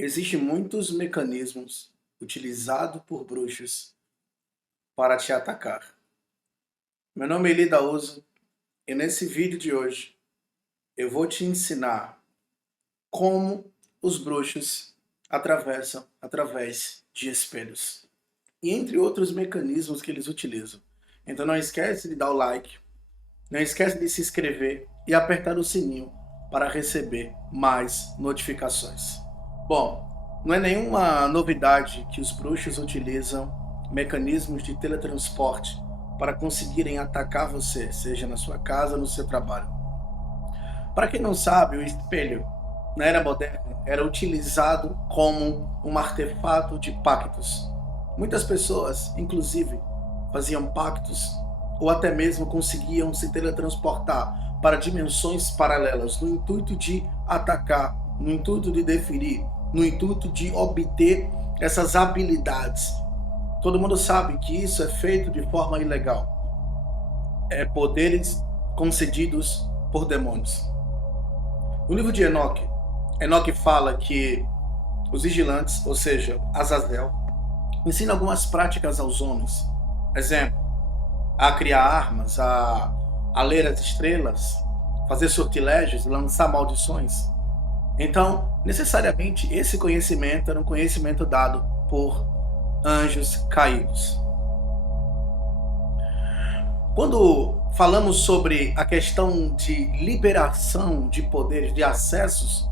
Existem muitos mecanismos utilizados por bruxos para te atacar. Meu nome é Eli Daúso e nesse vídeo de hoje eu vou te ensinar como os bruxos atravessam através de espelhos e entre outros mecanismos que eles utilizam. Então não esquece de dar o like, não esquece de se inscrever e apertar o sininho para receber mais notificações. Bom, não é nenhuma novidade que os bruxos utilizam mecanismos de teletransporte para conseguirem atacar você, seja na sua casa ou no seu trabalho. Para quem não sabe, o espelho, na era moderna, era utilizado como um artefato de pactos. Muitas pessoas, inclusive, faziam pactos ou até mesmo conseguiam se teletransportar para dimensões paralelas no intuito de atacar, no intuito de deferir, no intuito de obter essas habilidades. Todo mundo sabe que isso é feito de forma ilegal. É poderes concedidos por demônios. No livro de Enoque, Enoque fala que os vigilantes, ou seja, Azazel, ensina algumas práticas aos homens. Exemplo, a criar armas, a ler as estrelas, fazer sortilégios, lançar maldições. Então, necessariamente, esse conhecimento era um conhecimento dado por anjos caídos. Quando falamos sobre a questão de liberação de poderes, de acessos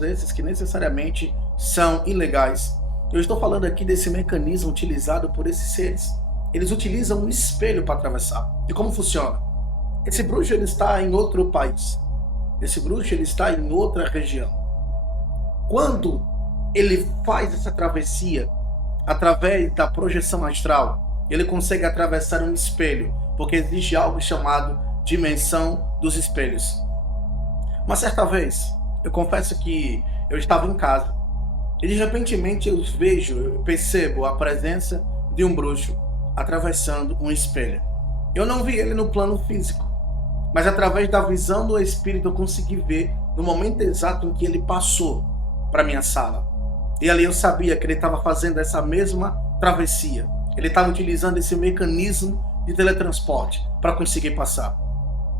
esses que necessariamente são ilegais, eu estou falando aqui desse mecanismo utilizado por esses seres. Eles utilizam um espelho para atravessar. E como funciona? Esse bruxo ele está em outro país. Esse bruxo ele está em outra região. Quando ele faz essa travessia através da projeção astral, ele consegue atravessar um espelho, porque existe algo chamado dimensão dos espelhos. Uma certa vez, eu confesso que eu estava em casa e de repente eu percebo a presença de um bruxo atravessando um espelho. Eu não vi ele no plano físico, mas através da visão do espírito eu consegui ver no momento exato em que ele passou para minha sala. E ali eu sabia que ele estava fazendo essa mesma travessia. Ele estava utilizando esse mecanismo de teletransporte para conseguir passar.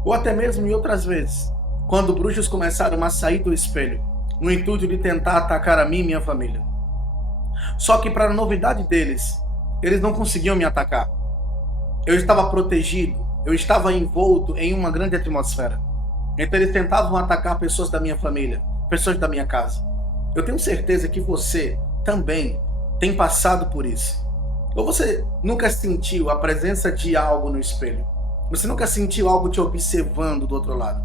Ou até mesmo em outras vezes, quando bruxos começaram a sair do espelho, no intuito de tentar atacar a mim e minha família. Só que para a novidade deles, eles não conseguiam me atacar. Eu estava protegido, eu estava envolto em uma grande atmosfera. Então eles tentavam atacar pessoas da minha família, pessoas da minha casa. Eu tenho certeza que você também tem passado por isso. Ou você nunca sentiu a presença de algo no espelho? Você nunca sentiu algo te observando do outro lado?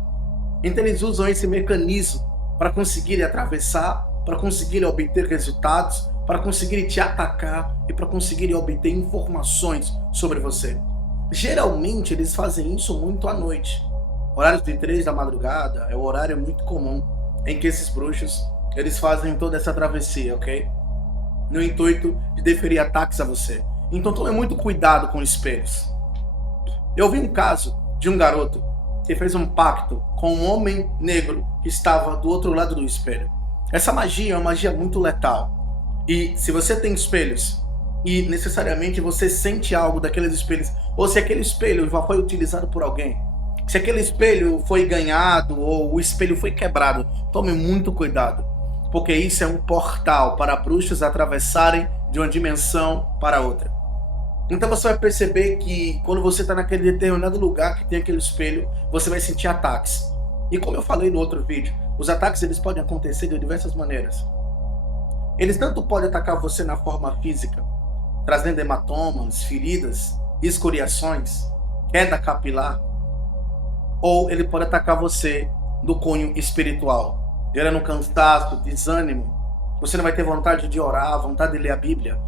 Então eles usam esse mecanismo para conseguirem atravessar, para conseguirem obter resultados, para conseguirem te atacar e para conseguirem obter informações sobre você. Geralmente eles fazem isso muito à noite. Horários de 3 da madrugada é o horário muito comum em que esses bruxos eles fazem toda essa travessia, ok? No intuito de deferir ataques a você. Então tome muito cuidado com espelhos. Eu vi um caso de um garoto que fez um pacto com um homem negro que estava do outro lado do espelho. Essa magia é uma magia muito letal. E se você tem espelhos e necessariamente você sente algo daqueles espelhos, ou se aquele espelho já foi utilizado por alguém, se aquele espelho foi ganhado ou o espelho foi quebrado, tome muito cuidado, porque isso é um portal para bruxos atravessarem de uma dimensão para outra. Então você vai perceber que quando você está naquele determinado lugar que tem aquele espelho, você vai sentir ataques. E como eu falei no outro vídeo, os ataques eles podem acontecer de diversas maneiras. Eles tanto podem atacar você na forma física, trazendo hematomas, feridas, escoriações, queda capilar, ou ele pode atacar você no cunho espiritual, gerando cansaço, desânimo. Você não vai ter vontade de orar, vontade de ler a Bíblia.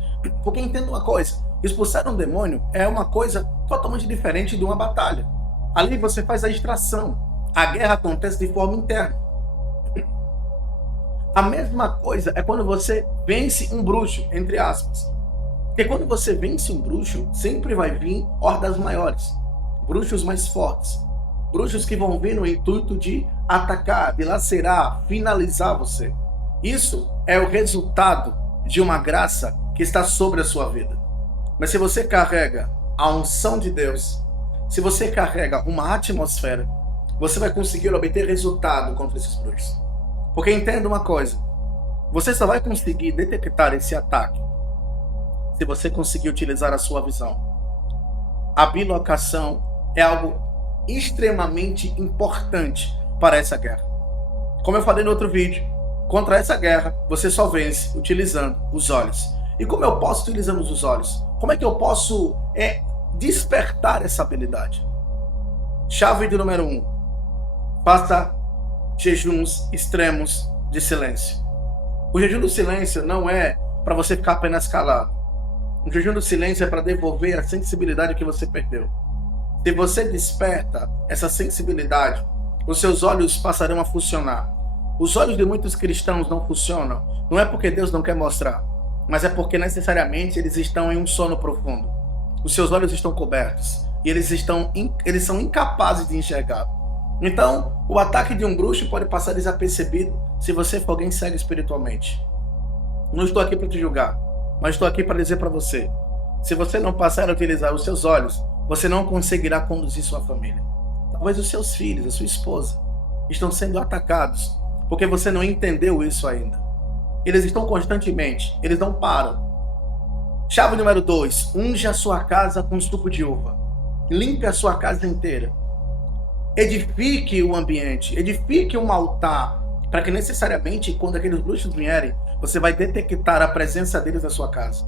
Porque entenda uma coisa, expulsar um demônio é uma coisa totalmente diferente de uma batalha. Ali você faz a extração, a guerra acontece de forma interna. A mesma coisa é quando você vence um bruxo, entre aspas. Porque quando você vence um bruxo, sempre vai vir hordas maiores, bruxos mais fortes, bruxos que vão vir no intuito de atacar, dilacerar, finalizar você. Isso é o resultado de uma graça que está sobre a sua vida. Mas se você carrega a unção de Deus, se você carrega uma atmosfera, você vai conseguir obter resultado contra esses bruxos. Porque entenda uma coisa, você só vai conseguir detectar esse ataque se você conseguir utilizar a sua visão. A bilocação é algo extremamente importante para essa guerra. Como eu falei no outro vídeo, contra essa guerra você só vence utilizando os olhos. E como eu posso utilizando os olhos? Como é que eu posso despertar essa habilidade? Chave de número 1. Faça jejuns extremos de silêncio. O jejum do silêncio não é para você ficar apenas calado. O jejum do silêncio é para devolver a sensibilidade que você perdeu. Se você desperta essa sensibilidade, os seus olhos passarão a funcionar. Os olhos de muitos cristãos não funcionam. Não é porque Deus não quer mostrar, mas é porque necessariamente eles estão em um sono profundo. Os seus olhos estão cobertos e eles são incapazes de enxergar. Então, o ataque de um bruxo pode passar desapercebido se você for alguém cego espiritualmente. Não estou aqui para te julgar, mas estou aqui para dizer para você, se você não passar a utilizar os seus olhos, você não conseguirá conduzir sua família. Talvez os seus filhos, a sua esposa, estão sendo atacados, porque você não entendeu isso ainda. Eles estão constantemente, eles não param. Chave número 2, unja a sua casa com suco de uva. Limpe a sua casa inteira. Edifique o ambiente, edifique um altar, para que necessariamente, quando aqueles bruxos vierem, você vai detectar a presença deles na sua casa.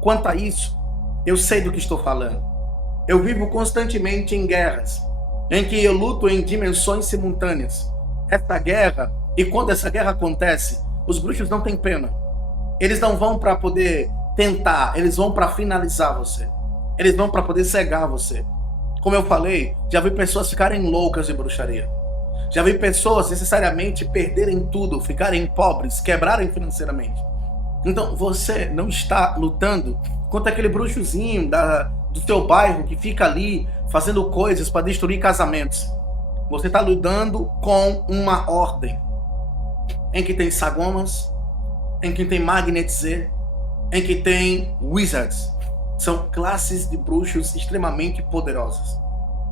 Quanto a isso, eu sei do que estou falando. Eu vivo constantemente em guerras, em que eu luto em dimensões simultâneas. Essa guerra, e quando essa guerra acontece, os bruxos não têm pena. Eles não vão para poder tentar, eles vão para finalizar você. Eles vão para poder cegar você. Como eu falei, já vi pessoas ficarem loucas de bruxaria. Já vi pessoas necessariamente perderem tudo, ficarem pobres, quebrarem financeiramente. Então você não está lutando contra aquele bruxozinho do seu bairro que fica ali fazendo coisas para destruir casamentos. Você está lutando com uma ordem em que tem sagomas, em que tem magnetizer, em que tem wizards. São classes de bruxos extremamente poderosas.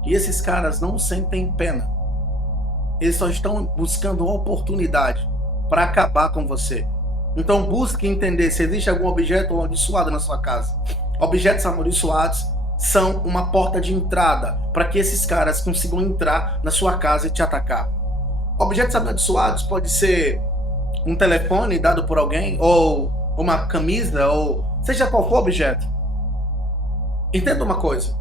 E esses caras não sentem pena. Eles só estão buscando uma oportunidade para acabar com você. Então busque entender se existe algum objeto amaldiçoado na sua casa. Objetos amaldiçoados são uma porta de entrada para que esses caras consigam entrar na sua casa e te atacar. Objetos amaldiçoados pode ser um telefone dado por alguém, ou uma camisa, ou seja qual for o objeto. Entenda uma coisa.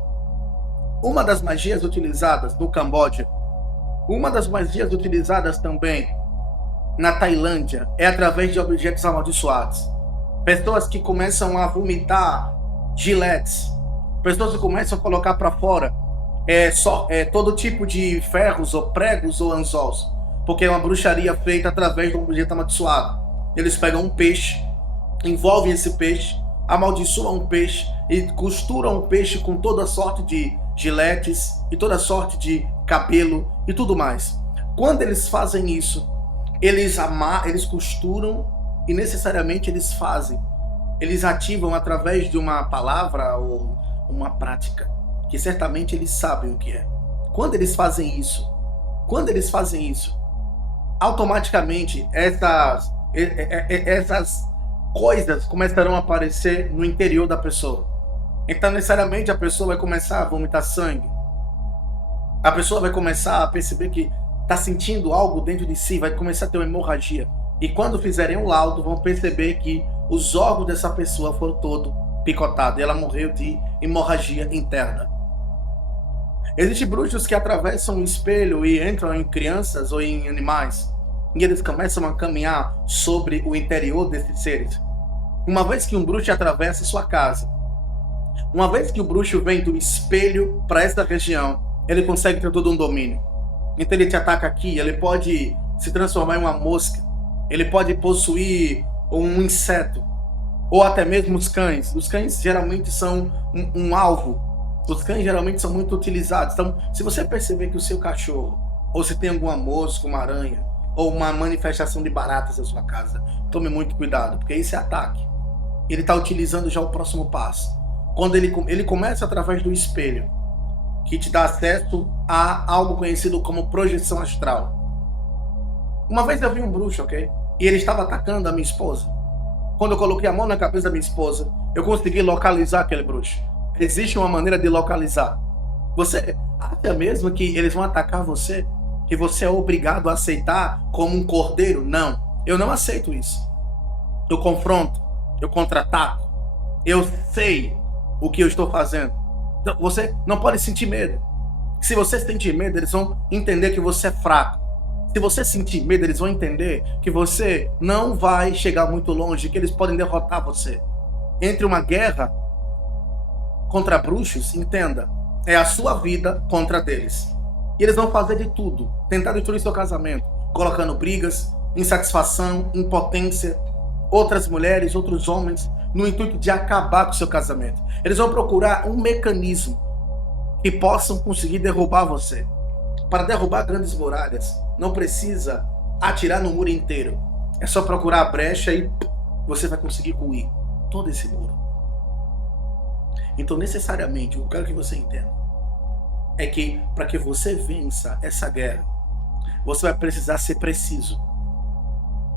Uma das magias utilizadas no Camboja, uma das magias utilizadas também na Tailândia é através de objetos amaldiçoados. Pessoas que começam a vomitar giletes, pessoas que começam a colocar para fora todo tipo de ferros ou pregos ou anzóis, porque é uma bruxaria feita através de um objeto amaldiçoado. Eles pegam um peixe, envolvem esse peixe, amaldiçoam um peixe e costuram o peixe com toda sorte de giletes e toda sorte de cabelo e tudo mais. Quando eles fazem isso, eles costuram e necessariamente eles ativam através de uma palavra ou uma prática, que certamente eles sabem o que é. Quando eles fazem isso, automaticamente essas coisas começarão a aparecer no interior da pessoa. Então necessariamente a pessoa vai começar a vomitar sangue. A pessoa vai começar a perceber que está sentindo algo dentro de si, vai começar a ter uma hemorragia. E quando fizerem um laudo, vão perceber que os órgãos dessa pessoa foram todos picotados. Ela morreu de hemorragia interna. Existem bruxos que atravessam o espelho e entram em crianças ou em animais. E eles começam a caminhar sobre o interior desses seres. Uma vez que um bruxo atravessa sua casa, uma vez que o bruxo vem do espelho para essa região, ele consegue ter todo um domínio. Então ele te ataca aqui, ele pode se transformar em uma mosca, ele pode possuir um inseto, ou até mesmo os cães. Os cães geralmente são um alvo. Os cães geralmente são muito utilizados. Então, se você perceber que o seu cachorro, ou se tem alguma mosca, uma aranha, ou uma manifestação de baratas na sua casa. Tome muito cuidado, porque isso é ataque. Ele está utilizando já o próximo passo. Quando ele começa através do espelho, que te dá acesso a algo conhecido como projeção astral. Uma vez eu vi um bruxo, ok? E ele estava atacando a minha esposa. Quando eu coloquei a mão na cabeça da minha esposa, eu consegui localizar aquele bruxo. Existe uma maneira de localizar. Você acha mesmo que eles vão atacar você? Que você é obrigado a aceitar como um cordeiro? Não. Eu não aceito isso. Eu confronto. Eu contra-ataco. Eu sei o que eu estou fazendo. Então, você não pode sentir medo. Se você sentir medo, eles vão entender que você é fraco. Se você sentir medo, eles vão entender que você não vai chegar muito longe, que eles podem derrotar você. Entre uma guerra contra bruxos, entenda, é a sua vida contra a deles. E eles vão fazer de tudo, tentar destruir seu casamento, colocando brigas, insatisfação, impotência, outras mulheres, outros homens, no intuito de acabar com o seu casamento. Eles vão procurar um mecanismo que possam conseguir derrubar você. Para derrubar grandes muralhas, não precisa atirar no muro inteiro. É só procurar a brecha e você vai conseguir ruir todo esse muro. Então, necessariamente, o que eu quero que você entenda é que, para que você vença essa guerra, você vai precisar ser preciso.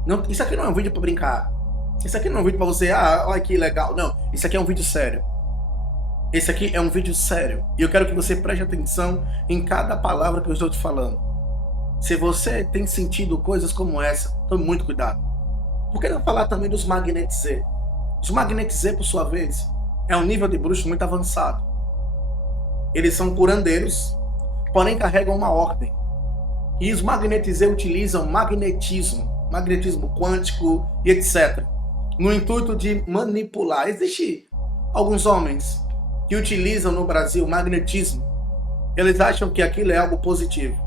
Não, isso aqui não é um vídeo para brincar. Isso aqui não é um vídeo para você, olha que legal. Não, isso aqui é um vídeo sério. Esse aqui é um vídeo sério. E eu quero que você preste atenção em cada palavra que eu estou te falando. Se você tem sentido coisas como essa, tome muito cuidado. Por que não falar também dos magnetizê? Os magnetizê, por sua vez, é um nível de bruxo muito avançado. Eles são curandeiros, porém carregam uma ordem. E os magnetizê utilizam magnetismo quântico e etc. no intuito de manipular. Existem alguns homens que utilizam no Brasil magnetismo. Eles acham que aquilo é algo positivo.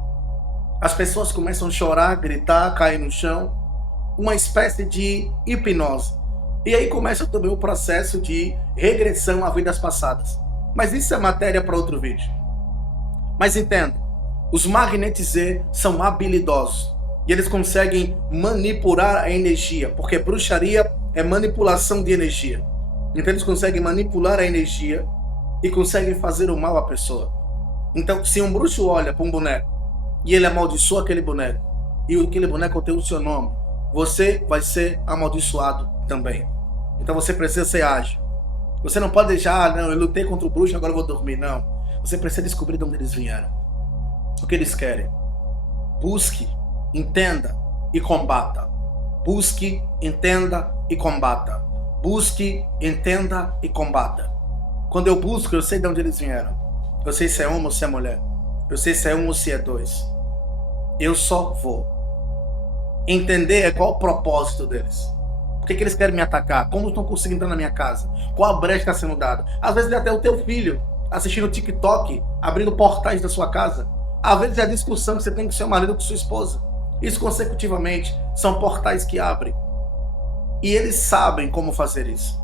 As pessoas começam a chorar, gritar, cair no chão. Uma espécie de hipnose. E aí começa também o processo de regressão a vidas passadas. Mas isso é matéria para outro vídeo. Mas entenda, os magnetizê são habilidosos. E eles conseguem manipular a energia. Porque bruxaria é manipulação de energia. Então eles conseguem manipular a energia e conseguem fazer o mal à pessoa. Então, se um bruxo olha para um boneco e ele amaldiçoa aquele boneco, e aquele boneco tem o seu nome, você vai ser amaldiçoado também. Então você precisa ser ágil. Você não pode deixar, não, eu lutei contra o bruxo, agora eu vou dormir. Não. Você precisa descobrir de onde eles vieram. O que eles querem. Busque, entenda e combata. Busque, entenda e combata. Busque, entenda e combata. Quando eu busco, eu sei de onde eles vieram. Eu sei se é homem ou se é mulher. Eu sei se é um ou se é dois. Eu só vou. Entender qual o propósito deles. Por que eles querem me atacar? Como estão conseguindo entrar na minha casa? Qual a brecha está sendo dada? Às vezes é até o teu filho assistindo TikTok, abrindo portais da sua casa. Às vezes é a discussão que você tem com seu marido ou com sua esposa. Isso consecutivamente são portais que abrem. E eles sabem como fazer isso.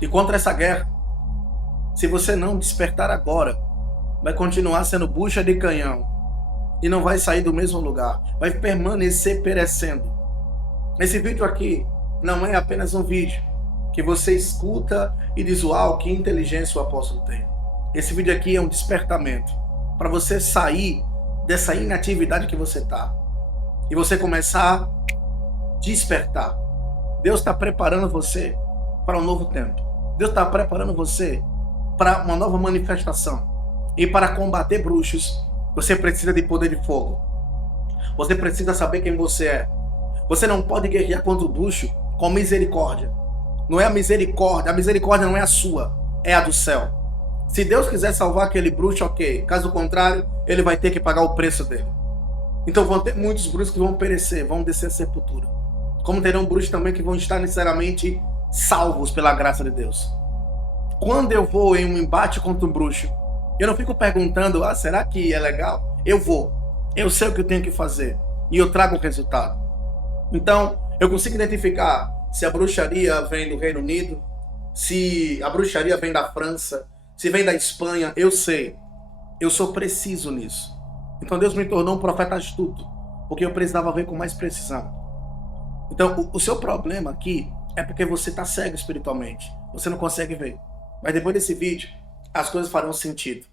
E contra essa guerra, se você não despertar agora, vai continuar sendo bucha de canhão. E não vai sair do mesmo lugar. Vai permanecer perecendo. Esse vídeo aqui não é apenas um vídeo que você escuta e diz, uau, que inteligência o apóstolo tem. Esse vídeo aqui é um despertamento para você sair dessa inatividade que você está e você começar a despertar. Deus está preparando você para um novo tempo. Deus está preparando você para uma nova manifestação. E para combater bruxos, você precisa de poder de fogo. Você precisa saber quem você é. Você não pode guerrear contra o bruxo com misericórdia. Não é a misericórdia não é a sua, é a do céu. Se Deus quiser salvar aquele bruxo, ok. Caso contrário, ele vai ter que pagar o preço dele. Então vão ter muitos bruxos que vão perecer, vão descer a sepultura. Como terão bruxos também que vão estar necessariamente salvos pela graça de Deus. Quando eu vou em um embate contra um bruxo, eu não fico perguntando, será que é legal? Eu vou. Eu sei o que eu tenho que fazer. E eu trago o resultado. Então, eu consigo identificar se a bruxaria vem do Reino Unido, se a bruxaria vem da França, se vem da Espanha, eu sei. Eu sou preciso nisso. Então Deus me tornou um profeta astuto. porque eu precisava ver com mais precisão. Então, o seu problema aqui é porque você está cego espiritualmente. Você não consegue ver. Mas depois desse vídeo, as coisas farão sentido.